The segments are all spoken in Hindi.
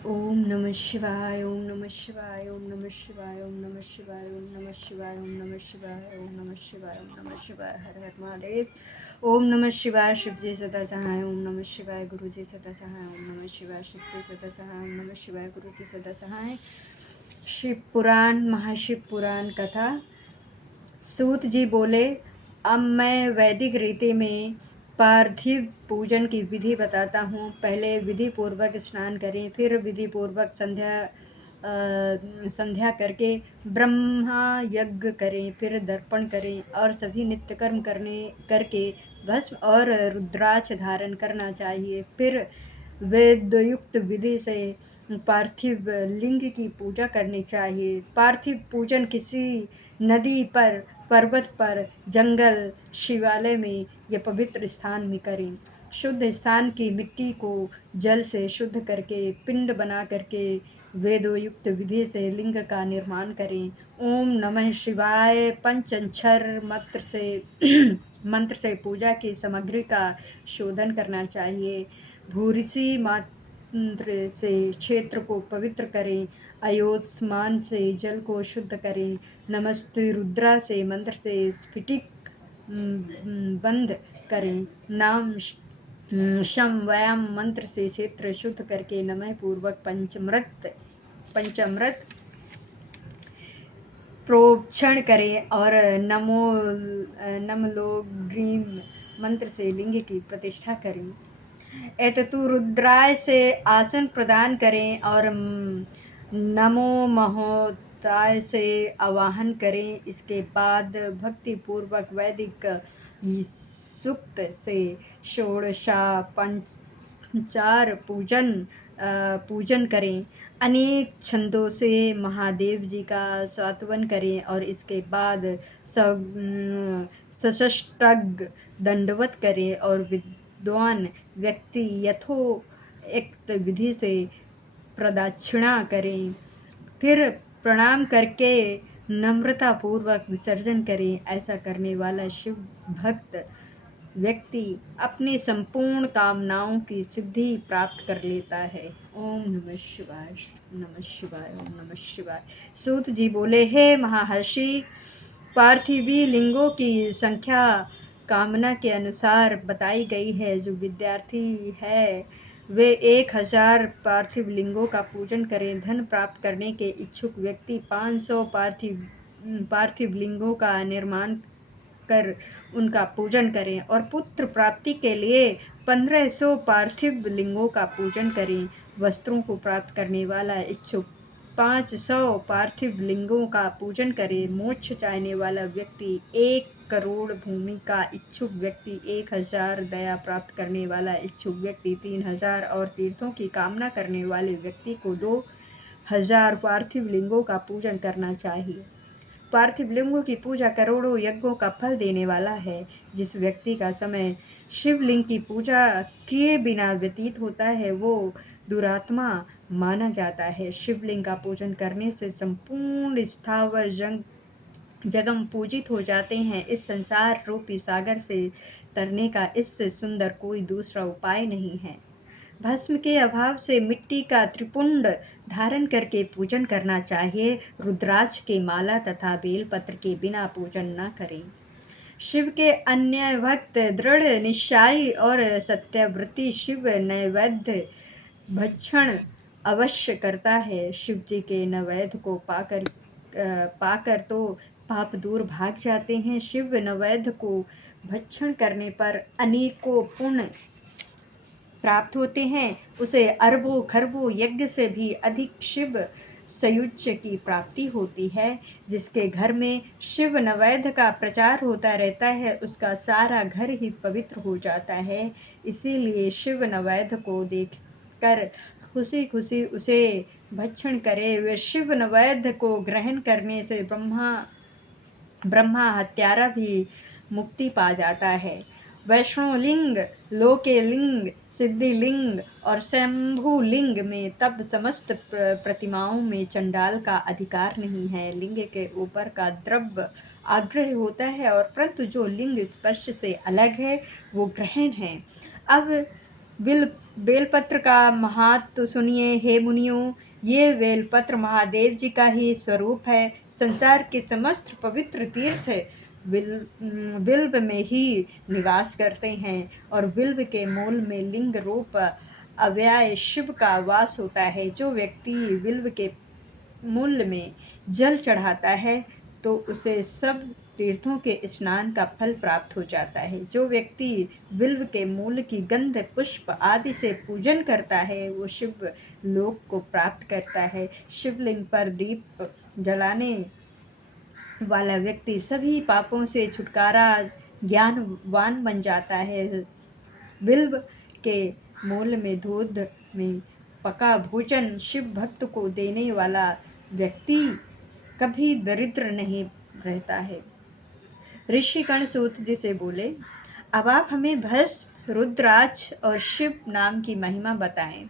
ओम नमः शिवाय ओम नमः शिवाय ओम नमः शिवाय ओम नमः शिवाय ओम नमः शिवाय ओम नमः शिवाय ओम नमः शिवाय ओम नमः शिवाय हर हर महादेव। ओम नमः शिवाय शिव जी सदा सहाय ओम नमः शिवाय गुरु जी सदा सहाय ओम नमः शिवाय शिव जी सदा सहाय ओम नमः शिवाय गुरु जी सदा सहाय। शिव पुराण महाशिव पुराण कथा। सूत जी बोले, अब मैं वैदिक रीति में पार्थिव पूजन की विधि बताता हूँ। पहले विधि पूर्वक स्नान करें, फिर विधि पूर्वक संध्या करके ब्रह्मा यज्ञ करें, फिर दर्पण करें और सभी नित्य कर्म करके भस्म और रुद्राक्ष धारण करना चाहिए। फिर वेदयुक्त विधि से पार्थिव लिंग की पूजा करनी चाहिए। पार्थिव पूजन किसी नदी पर, पर्वत पर, जंगल, शिवालय में या पवित्र स्थान में करें। शुद्ध स्थान की मिट्टी को जल से शुद्ध करके पिंड बना करके वेदोयुक्त विधि से लिंग का निर्माण करें। ओम नमः शिवाय पंचाक्षर मंत्र से पूजा की सामग्री का शोधन करना चाहिए। भूरिसी मंत्र से क्षेत्र को पवित्र करें। अयोस्मान से जल को शुद्ध करें। नमस्ते रुद्रा से मंत्र से स्फटिक बंद करें। नाम शम व्यायाम मंत्र से क्षेत्र शुद्ध करके नमः पूर्वक पंचामृत प्रोक्षण करें और नमलोग्रीम मंत्र से लिंग की प्रतिष्ठा करें। एततु रुद्राय से आसन प्रदान करें और नमो महोदय से आवाहन करें। इसके बाद भक्ति पूर्वक वैदिक सूक्त से षोडशापचार पूजन करें। अनेक छंदों से महादेव जी का स्वातवन करें और इसके बाद सशष्टांग दंडवत करें और विद्वान व्यक्ति यथोक्त विधि से प्रदक्षिणा करें। फिर प्रणाम करके नम्रता पूर्वक विसर्जन करें। ऐसा करने वाला शिव भक्त व्यक्ति अपनी संपूर्ण कामनाओं की सिद्धि प्राप्त कर लेता है। ओम नमः शिवाय नमः शिवाय ओम नमः शिवाय। सूत जी बोले, हे महर्षि, पार्थिवी लिंगों की संख्या कामना के अनुसार बताई गई है। जो विद्यार्थी है वे 1000 पार्थिव लिंगों का पूजन करें। धन प्राप्त करने के इच्छुक व्यक्ति 500 पार्थिव लिंगों का निर्माण कर उनका पूजन करें और पुत्र प्राप्ति के लिए 1500 पार्थिव लिंगों का पूजन करें। वस्त्रों को प्राप्त करने वाला इच्छुक 500 पार्थिव लिंगों का पूजन करे। मोक्ष चाहने वाला व्यक्ति 1 करोड़ भूमि का इच्छुक व्यक्ति 1000, दया प्राप्त करने वाला इच्छुक व्यक्ति 3000 और तीर्थों की कामना करने वाले व्यक्ति को 2000 पार्थिव लिंगों का पूजन करना चाहिए। पार्थिव लिंगों की पूजा करोड़ों यज्ञों का फल देने वाला है। जिस व्यक्ति का समय शिवलिंग की पूजा किए बिना व्यतीत होता है वो दुरात्मा माना जाता है। शिवलिंग का पूजन करने से संपूर्ण स्थावर जगम पूजित हो जाते हैं। इस संसार रूपी सागर से तरने का इससे सुंदर कोई दूसरा उपाय नहीं है। भस्म के अभाव से मिट्टी का त्रिपुंड धारण करके पूजन करना चाहिए। रुद्राक्ष के माला तथा बेलपत्र के बिना पूजन न करें। शिव के अन्य भक्त दृढ़ निश्चयी और सत्यव्रती शिव नैवेद्य भक्षण अवश्य करता है। शिव जी के नैवेद्य को पाकर तो पाप दूर भाग जाते हैं। शिव नैवेद्य को भक्षण करने पर अनेकों पुण्य प्राप्त होते हैं। उसे अरबों खरबों यज्ञ से भी अधिक शिव सायुज्य की प्राप्ति होती है। जिसके घर में शिव नैवेद्य का प्रचार होता रहता है उसका सारा घर ही पवित्र हो जाता है। इसीलिए शिव नैवेद्य को देखकर खुशी खुशी उसे भक्षण करे। वे शिव नैवेद्य को ग्रहण करने से ब्रह्मा हत्यारा भी मुक्ति पा जाता है। वैष्णोलिंग, लोकेलिंग, सिद्धिलिंग और शंभुलिंग में तब समस्त प्रतिमाओं में चंडाल का अधिकार नहीं है। लिंग के ऊपर का द्रव्य आग्रह होता है और परंतु जो लिंग स्पर्श से अलग है वो ग्रहण है। अब बिल बेलपत्र का महात्म सुनिए हे मुनियों। ये बेलपत्र महादेव जी का ही स्वरूप है। संसार के समस्त पवित्र तीर्थ बिल्व में ही निवास करते हैं और बिल्व के मूल में लिंग रूप अव्यय शिव का वास होता है। जो व्यक्ति बिल्व के मूल में जल चढ़ाता है तो उसे सब तीर्थों के स्नान का फल प्राप्त हो जाता है। जो व्यक्ति बिल्व के मूल की गंध पुष्प आदि से पूजन करता है वो शिव लोक को प्राप्त करता है। शिवलिंग पर दीप जलाने वाला व्यक्ति सभी पापों से छुटकारा ज्ञानवान बन जाता है। बिल्व के मूल में दूध में पका भोजन शिव भक्त को देने वाला व्यक्ति कभी दरिद्र नहीं रहता है। ऋषिगण सूत जी से बोले, अब आप हमें भस्म रुद्राक्ष और शिव नाम की महिमा बताएं।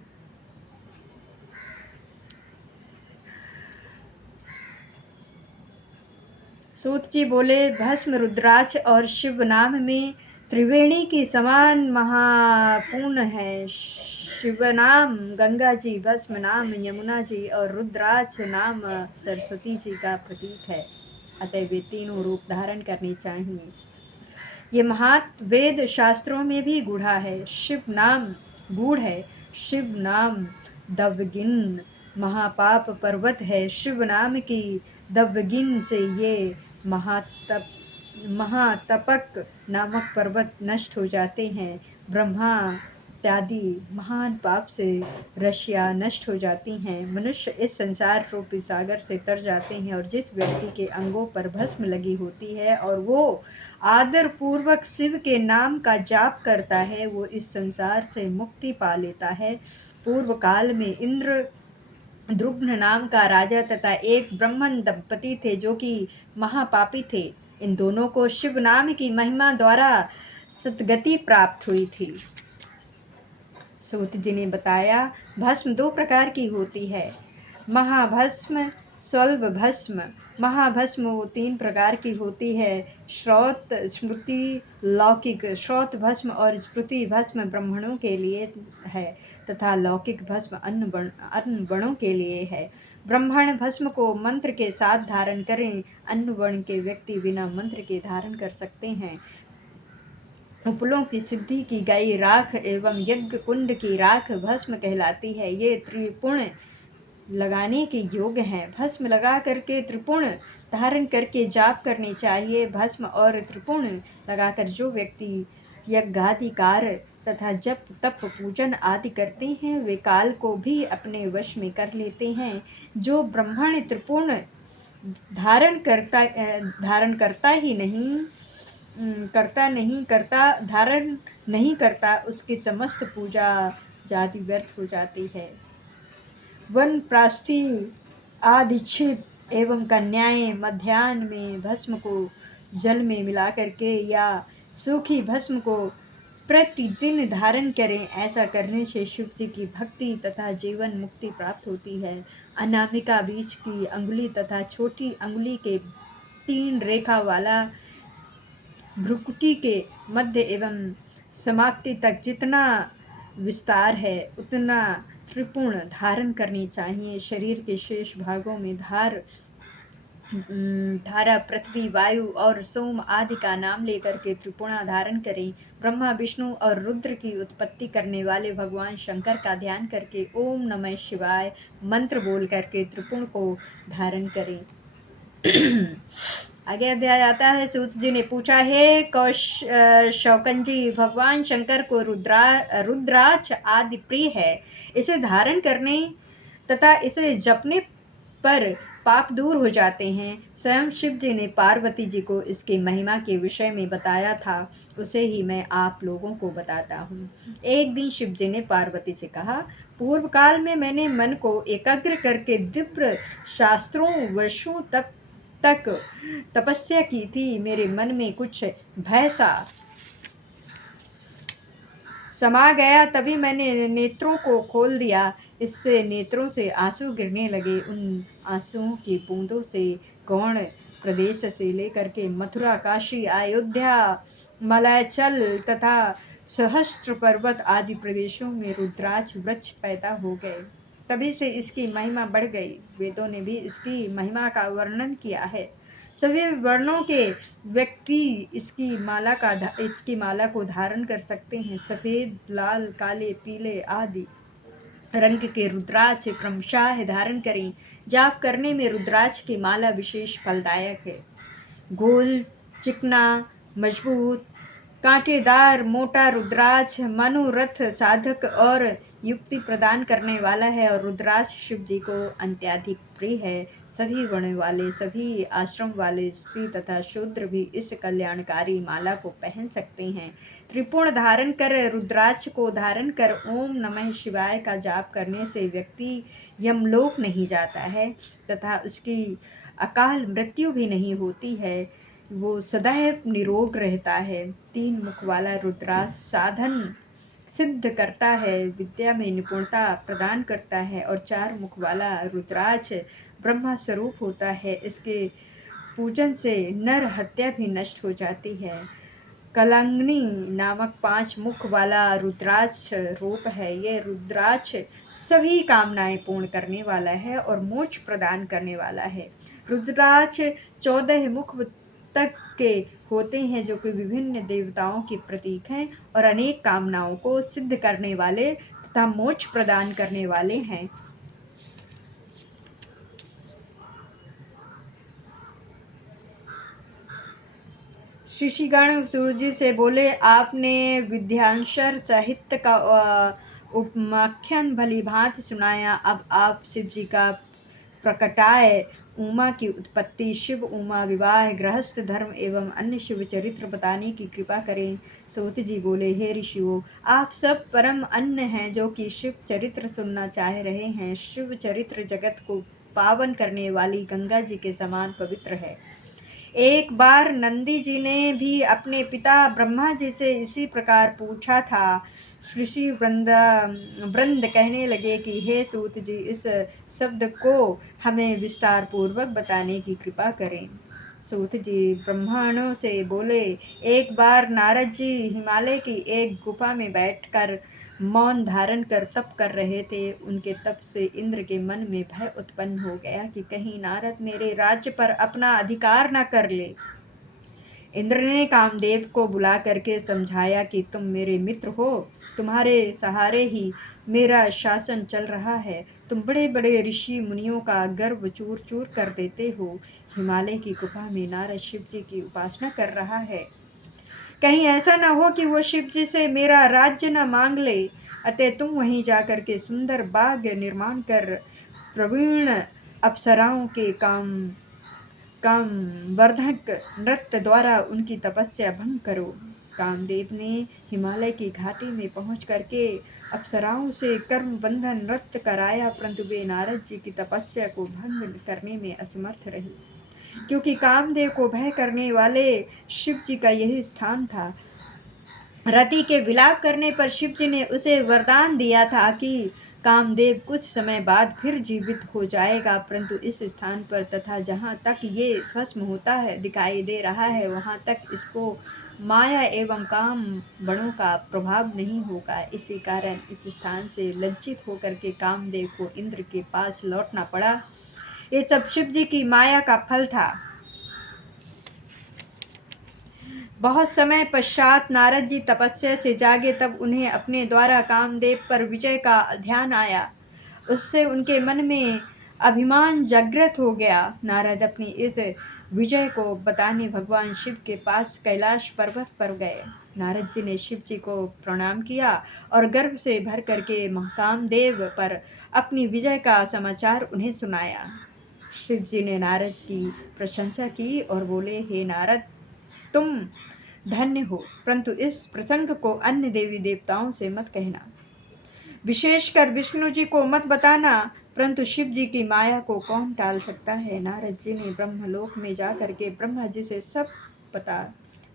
सूत जी बोले, भस्म रुद्राक्ष और शिव नाम में त्रिवेणी की समान महापूर्ण है। शिव नाम गंगा जी, भस्म नाम यमुना जी और रुद्राक्ष नाम सरस्वती जी का प्रतीक है। अतः वे तीनों रूप धारण करने चाहिए। ये महात्म वेद शास्त्रों में भी गूढ़ा है। शिव नाम गूढ़ है। शिव नाम दवगिन महापाप पर्वत है। शिव नाम की दवगिन से ये महातपक नामक पर्वत नष्ट हो जाते हैं। ब्रह्मा इत्यादि महान पाप से रशिया नष्ट हो जाती हैं। मनुष्य इस संसार रूपी सागर से तर जाते हैं। और जिस व्यक्ति के अंगों पर भस्म लगी होती है और वो आदर पूर्वक शिव के नाम का जाप करता है वो इस संसार से मुक्ति पा लेता है। पूर्व काल में इंद्र द्रुम्न नाम का राजा तथा एक ब्राह्मण दंपति थे जो कि महापापी थे। इन दोनों को शिव नाम की महिमा द्वारा सद्गति प्राप्त हुई थी। सूत जी ने बताया, भस्म दो प्रकार की होती है, महाभस्म, स्वल्प भस्म। महाभस्म वो तीन प्रकार की होती है, श्रौत, स्मृति, लौकिक। श्रौत भस्म और स्मृति भस्म ब्राह्मणों के लिए है तथा लौकिक भस्म अन्य वर्णों के लिए है। ब्राह्मण भस्म को मंत्र के साथ धारण करें, अन्य वर्ण के व्यक्ति बिना मंत्र के धारण कर सकते हैं। उपलों की सिद्धि की गई राख एवं यज्ञ कुंड की राख भस्म कहलाती है। ये त्रिपुण लगाने के योग्य हैं। भस्म लगा करके त्रिपुण धारण करके जाप करनी चाहिए। भस्म और त्रिपुण लगाकर जो व्यक्ति यज्ञादि कार्य तथा जप तप पूजन आदि करते हैं वे काल को भी अपने वश में कर लेते हैं। जो ब्राह्मण त्रिपुण धारण धारण नहीं करता उसकी समस्त पूजा जाति व्यर्थ हो जाती है। वन प्रास्थी आदीक्षित एवं कन्याएं मध्याह्न में भस्म को जल में मिला करके या सूखी भस्म को प्रतिदिन धारण करें। ऐसा करने से शिव जी की भक्ति तथा जीवन मुक्ति प्राप्त होती है। अनामिका बीच की अंगुली तथा छोटी अंगुली के 3 रेखा वाला भ्रुकुटी के मध्य एवं समाप्ति तक जितना विस्तार है उतना त्रिपुण धारण करनी चाहिए। शरीर के शेष भागों में धारा पृथ्वी वायु और सोम आदि का नाम लेकर के त्रिपुणा धारण करें। ब्रह्मा विष्णु और रुद्र की उत्पत्ति करने वाले भगवान शंकर का ध्यान करके ओम नमः शिवाय मंत्र बोल करके त्रिपुण को धारण करें। आगे अध्याय आता है। सूत जी ने पूछा, हे शौकन जी, भगवान शंकर को रुद्राक्ष आदि प्रिय है। इसे धारण करने तथा इसे जपने पर पाप दूर हो जाते हैं। स्वयं शिव जी ने पार्वती जी को इसकी महिमा के विषय में बताया था, उसे ही मैं आप लोगों को बताता हूँ। एक दिन शिव जी ने पार्वती से कहा, पूर्व काल में मैंने मन को एकाग्र करके दिव्य शास्त्रों वर्षों तक तपस्या की थी। मेरे मन में कुछ भय सा समा गया, तभी मैंने नेत्रों को खोल दिया। इससे नेत्रों से आंसू गिरने लगे। उन आंसुओं की बूंदों से गौण प्रदेश से लेकर के मथुरा, काशी, अयोध्या, मलयाचल तथा सहस्त्र पर्वत आदि प्रदेशों में रुद्राक्ष वृक्ष पैदा हो गए। तभी से इसकी महिमा बढ़ गई। वेदों ने भी इसकी महिमा का वर्णन किया है। सभी वर्णों के व्यक्ति इसकी माला को धारण कर सकते हैं। सफेद, लाल, काले, पीले आदि रंग के रुद्राक्ष क्रमशः धारण करें। जाप करने में रुद्राक्ष की माला विशेष फलदायक है। गोल, चिकना, मजबूत, कांटेदार, मोटा रुद्राक्ष मनोरथ साधक और युक्ति प्रदान करने वाला है और रुद्राक्ष शिव जी को अत्यधिक प्रिय है। सभी वर्ण वाले, सभी आश्रम वाले स्त्री तथा शूद्र भी इस कल्याणकारी माला को पहन सकते हैं। त्रिपुण धारण कर रुद्राक्ष को धारण कर ओम नमः शिवाय का जाप करने से व्यक्ति यमलोक नहीं जाता है तथा उसकी अकाल मृत्यु भी नहीं होती है। वो सदैव निरोग रहता है। 3 मुख वाला रुद्राक्ष साधन सिद्ध करता है, विद्या में निपुणता प्रदान करता है और 4 मुख वाला रुद्राक्ष ब्रह्मा स्वरूप होता है। इसके पूजन से नर हत्या भी नष्ट हो जाती है। कलांगनी नामक 5 मुख वाला रुद्राक्ष रूप है। ये रुद्राक्ष सभी कामनाएं पूर्ण करने वाला है और मोक्ष प्रदान करने वाला है। रुद्राक्ष 14 मुख तक के होते हैं जो कि विभिन्न देवताओं के प्रतीक हैं और अनेक कामनाओं को सिद्ध करने वाले तथा मोक्ष प्रदान करने वाले हैं। ऋषिगण सूर्य से बोले, आपने विद्यांशर साहित्य का उपमाख्यान भली भांति सुनाया। अब आप शिव जी का प्रकटाय उमा की उत्पत्ति, शिव उमा विवाह, गृहस्थ धर्म एवं अन्य शिव चरित्र बताने की कृपा करें। सूत जी बोले, हे ऋषियों, आप सब परम अन्न हैं जो कि शिव चरित्र सुनना चाह रहे हैं। शिव चरित्र जगत को पावन करने वाली गंगा जी के समान पवित्र है। एक बार नंदी जी ने भी अपने पिता ब्रह्मा जी से इसी प्रकार पूछा था। ऋषि वृंद कहने लगे कि हे सूत जी, इस शब्द को हमें विस्तार पूर्वक बताने की कृपा करें। सूत जी ब्राह्मणों से बोले, एक बार नारद जी हिमालय की एक गुफा में बैठकर मौन धारण कर तप कर रहे थे। उनके तप से इंद्र के मन में भय उत्पन्न हो गया कि कहीं नारद मेरे राज्य पर अपना अधिकार न कर ले। इंद्र ने कामदेव को बुला करके समझाया कि तुम मेरे मित्र हो, तुम्हारे सहारे ही मेरा शासन चल रहा है। तुम बड़े बड़े ऋषि मुनियों का गर्व चूर चूर कर देते हो। हिमालय की गुफा में नारद शिव जी की उपासना कर रहा है। कहीं ऐसा न हो कि वो शिव जी से मेरा राज्य न मांग ले। अतः तुम वहीं जाकर के सुंदर बाग निर्माण कर प्रवीण अप्सराओं के काम वर्धक नृत्य द्वारा उनकी तपस्या भंग करो। कामदेव ने हिमालय की घाटी में पहुंच करके अप्सराओं से कर्म बंधन नृत्य कराया, परंतु वे नारद जी की तपस्या को भंग करने में असमर्थ रही, क्योंकि कामदेव को भय करने वाले शिव जी का यही स्थान था। रति के विलाप करने पर शिव जी ने उसे वरदान दिया था कि कामदेव कुछ समय बाद फिर जीवित हो जाएगा, परंतु इस स्थान पर तथा जहाँ तक ये भस्म होता है दिखाई दे रहा है, वहाँ तक इसको माया एवं काम बड़ों का प्रभाव नहीं होगा। इसी कारण इस स्थान से लज्जित होकर के कामदेव को इंद्र के पास लौटना पड़ा। ये सब शिव जी की माया का फल था। बहुत समय पश्चात नारद जी तपस्या से जागे, तब उन्हें अपने द्वारा कामदेव पर विजय का ध्यान आया। उससे उनके मन में अभिमान जागृत हो गया। नारद अपनी इस विजय को बताने भगवान शिव के पास कैलाश पर्वत पर गए। नारद जी ने शिव जी को प्रणाम किया और गर्व से भर करके कामदेव पर अपनी विजय का समाचार उन्हें सुनाया। शिव जी ने नारद की प्रशंसा की और बोले, हे नारद, तुम धन्य हो, परंतु इस प्रसंग को अन्य देवी देवताओं से मत कहना, विशेषकर विष्णु जी को मत बताना, परंतु शिव जी की माया को कौन टाल सकता है। नारद जी ने ब्रह्मलोक में जाकर के ब्रह्मा जी से सब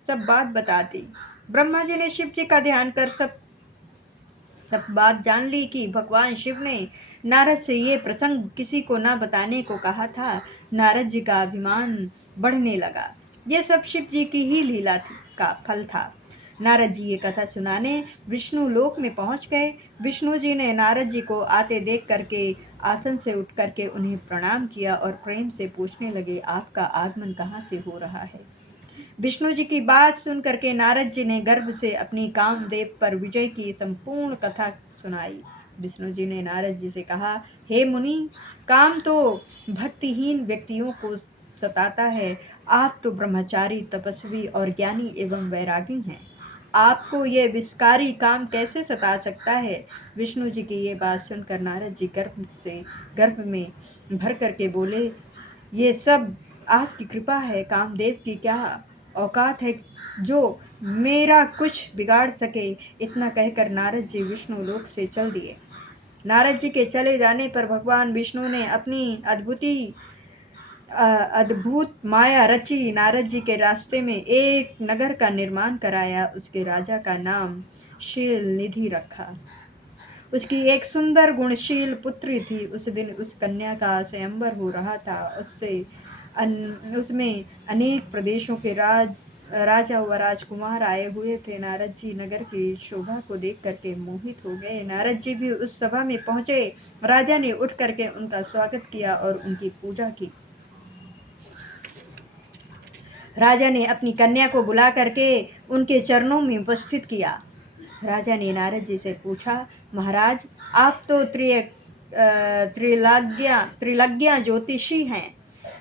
बात बता दी। ब्रह्मा जी ने शिव जी का ध्यान कर सब बात जान ली कि भगवान शिव ने नारद से ये प्रसंग किसी को न बताने को कहा था। नारद जी का अभिमान बढ़ने लगा। ये सब शिव जी की ही लीला का फल था। नारद जी ये कथा सुनाने विष्णु लोक में पहुंच गए। विष्णु जी ने नारद जी को आते देख करके आसन से उठ करके उन्हें प्रणाम किया और प्रेम से पूछने लगे, आपका आगमन कहाँ से हो रहा है। विष्णु जी की बात सुन करके नारद जी ने गर्भ से अपनी कामदेव पर विजय की संपूर्ण कथा सुनाई। विष्णु जी ने नारद जी से कहा, हे मुनि, काम तो भक्तिहीन व्यक्तियों को सताता है। आप तो ब्रह्मचारी, तपस्वी और ज्ञानी एवं वैरागी हैं। आपको ये विषकारी काम कैसे सता सकता है। विष्णु जी की ये बात सुनकर नारद जी गर्भ में भर करके बोले, ये सब आपकी कृपा है। कामदेव की क्या औकात है जो मेरा कुछ बिगाड़ सके। इतना कहकर नारद जी विष्णु लोक से चल दिए। नारद जी के चले जाने पर भगवान विष्णु ने अपनी अद्भुत माया रची। नारद जी के रास्ते में एक नगर का निर्माण कराया। उसके राजा का नाम शील निधि रखा। उसकी एक सुंदर गुणशील पुत्री थी। उस दिन उस कन्या का स्वयंवर हो रहा था। उसमें अनेक प्रदेशों के राजा व राजकुमार आए हुए थे। नारद जी नगर की शोभा को देख करके मोहित हो गए। नारद जी भी उस सभा में पहुंचे। राजा ने उठ करके उनका स्वागत किया और उनकी पूजा की। राजा ने अपनी कन्या को बुला करके उनके चरणों में उपस्थित किया। राजा ने नारद जी से पूछा, महाराज, आप तो त्रिलज्ञा ज्योतिषी हैं,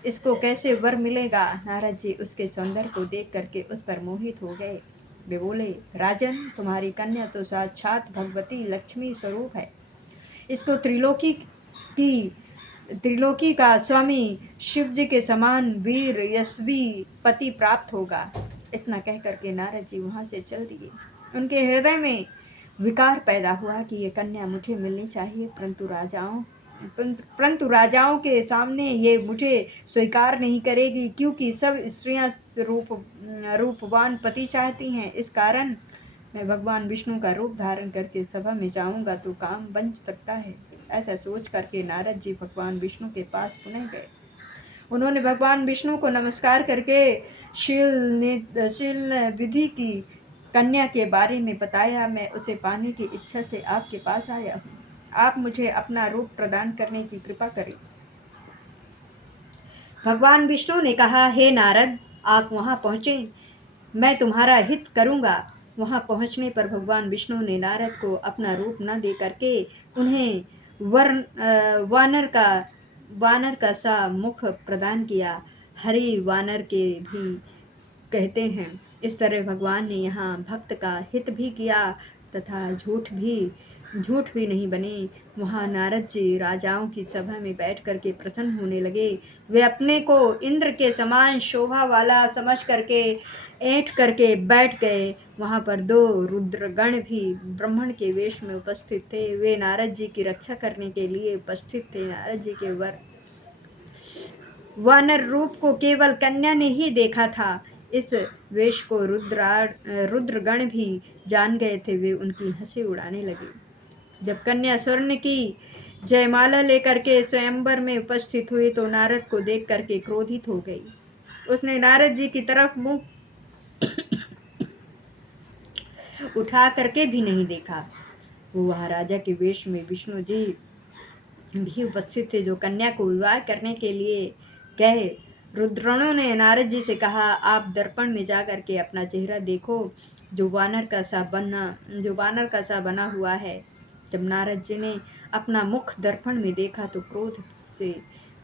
इसको कैसे वर मिलेगा। नारद जी उसके सौंदर्य को देख करके उस पर मोहित हो गए। वे बोले, राजन, तुम्हारी कन्या तो साक्षात भगवती लक्ष्मी स्वरूप है। इसको त्रिलोकी का स्वामी शिव जी के समान वीर यशस्वी पति प्राप्त होगा। इतना कह करके नारद जी वहां से चल दिए। उनके हृदय में विकार पैदा हुआ कि ये कन्या मुझे मिलनी चाहिए, परंतु राजाओं के सामने ये मुझे स्वीकार नहीं करेगी, क्योंकि सब स्त्रियां रूपवान पति चाहती हैं। इस कारण मैं भगवान विष्णु का रूप धारण करके सभा में जाऊंगा तो काम बन सकता है। ऐसा सोच करके नारद जी भगवान विष्णु के पास पुनः गए। उन्होंने भगवान विष्णु को नमस्कार करके शील विधि की कन्या के बारे में बताया। मैं उसे पाने की इच्छा से आपके पास आया हूँ। आप मुझे अपना रूप प्रदान करने की कृपा करें। भगवान विष्णु ने कहा, हे नारद, आप वहां पहुंचे, मैं तुम्हारा हित करूंगा। वहां पहुंचने पर भगवान विष्णु ने नारद को अपना रूप न दे करके उन्हें वानर का सा मुख प्रदान किया। हरि वानर के भी कहते हैं। इस तरह भगवान ने यहाँ भक्त का हित भी किया तथा झूठ भी नहीं बने। वहाँ नारद जी राजाओं की सभा में बैठ करके प्रसन्न होने लगे। वे अपने को इंद्र के समान शोभा वाला समझ करके ऐंठ करके बैठ गए। वहाँ पर 2 रुद्रगण भी ब्राह्मण के वेश में उपस्थित थे। वे नारद जी की रक्षा करने के लिए उपस्थित थे। नारद जी के वानर रूप को केवल कन्या ने ही देखा था। इस वेश को रुद्रगण भी जान गए थे। वे उनकी हंसी उड़ाने लगे। जब कन्या स्वर्ण की जयमाला लेकर के स्वयंवर में उपस्थित हुई तो नारद को देख करके क्रोधित हो गई। उसने नारद जी की तरफ मुंह उठा करके भी नहीं देखा। वो वहाँ राजा के वेश में विष्णु जी भी उपस्थित थे, जो कन्या को विवाह करने के लिए गए। रुद्रणों ने नारद जी से कहा, आप दर्पण में जा करके अपना चेहरा देखो, जो वानर का सा बना हुआ है। जब नारद जी ने अपना मुख दर्पण में देखा तो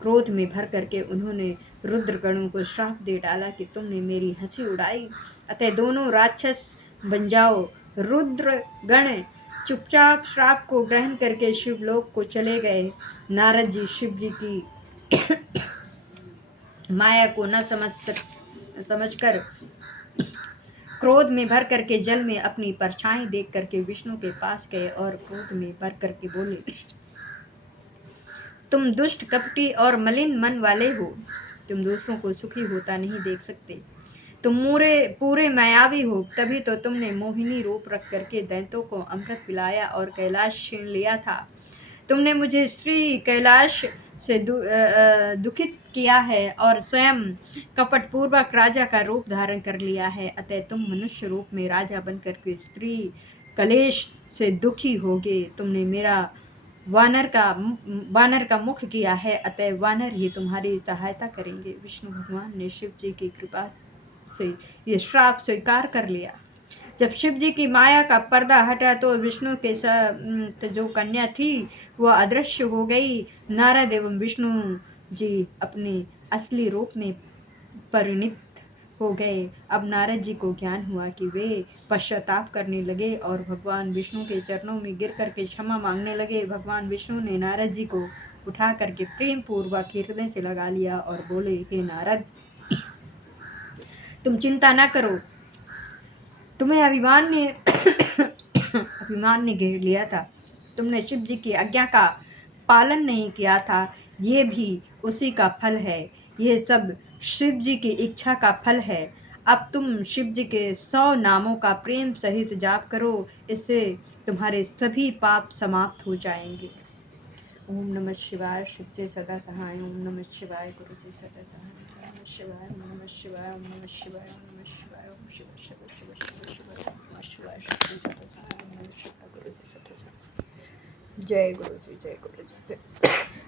क्रोध में भर करके उन्होंने रुद्रगणों को श्राप दे डाला कि तुमने मेरी हंसी उड़ाई, अतः दोनों राक्षस बन जाओ। रुद्रगण चुपचाप श्राप को ग्रहण करके शिवलोक को चले गए। नारद जी शिव जी की माया को न समझकर क्रोध में भर करके जल में अपनी परछाई देख करके विष्णु के पास गए और क्रोध में भर करके बोले, तुम दुष्ट, कपटी और मलिन मन वाले हो। तुम दूसरों को सुखी होता नहीं देख सकते। तुम पूरे मायावी हो, तभी तो तुमने मोहिनी रूप रख करके दैत्यों को अमृत पिलाया और कैलाश छीन लिया था। तुमने मुझे श्री कैलाश से दुखित किया है और स्वयं कपटपूर्वक राजा का रूप धारण कर लिया है, अतः तुम मनुष्य रूप में राजा बनकर के स्त्री कलेश से दुखी होगे। तुमने मेरा वानर का मुख किया है, अतः वानर ही तुम्हारी सहायता करेंगे। विष्णु भगवान ने शिव जी की कृपा से ये श्राप स्वीकार कर लिया। जब शिव जी की माया का पर्दा हटा तो विष्णु के जो कन्या थी वह अदृश्य हो गई। नारद एवं विष्णु जी अपने असली रूप में परिणित हो गए। अब नारद जी को ज्ञान हुआ कि वे पश्चाताप करने लगे और भगवान विष्णु के चरणों में गिर करके क्षमा मांगने लगे। भगवान विष्णु ने नारद जी को उठा करके प्रेम पूर्वक हृदय से लगा लिया और बोले, हे नारद, तुम चिंता न करो। तुम्हें अभिमान ने घेर लिया था। तुमने शिव जी की आज्ञा का पालन नहीं किया था, ये भी उसी का फल है। ये सब शिव जी की इच्छा का फल है। अब तुम शिव जी के 100 नामों का प्रेम सहित जाप करो, इससे तुम्हारे सभी पाप समाप्त हो जाएंगे। ओम नमः शिवाय। शिव जी सदा सहाय। ओम नमः शिवाय। गुरु जी सदा सहाय। ओम नमः शिवाय। ओम नमः शिवाय। ओम नमः शिवाय। ओम नमः शिवाय। ओम शिव शिव शिव शिव शिव। ओम नमः शिवाय। शिव जी सदा सहाय। ओम नमः शिवाय। गुरु जी सदा सहाय। जय गुरु जी। जय गुरु जी।